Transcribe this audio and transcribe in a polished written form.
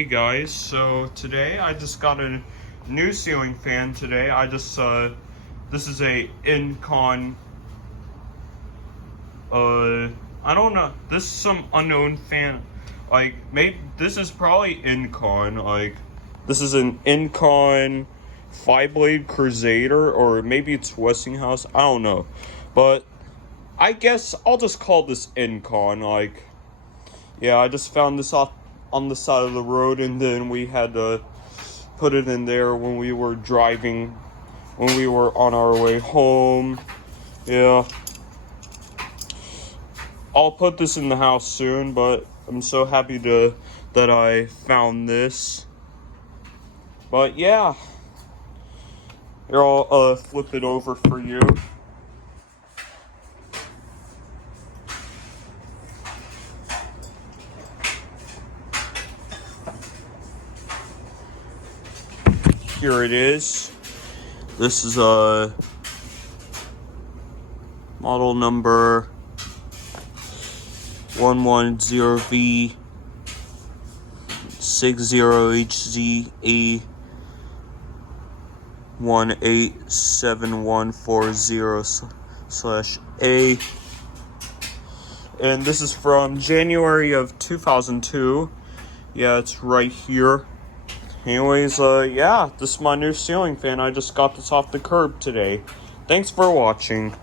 Hey guys, so today I just got a new ceiling fan today. This is a Incon, I don't know, this is some unknown fan, maybe, this is probably Incon, this is an Incon 5-blade Crusader, or maybe it's Westinghouse, I don't know, but I guess I'll just call this Incon, yeah, I just found this off on the side of the road, and then we had to put it in there when we were on our way home. Yeah, I'll put this in the house soon, but I'm so happy that I found this. But yeah, here, I'll flip it over for you. Here it is. This is model number 110V 60HZA 187140/A, and this is from January of 2002. Yeah, it's right here. Anyways, yeah, this is my new ceiling fan. I just got this off the curb today. Thanks for watching.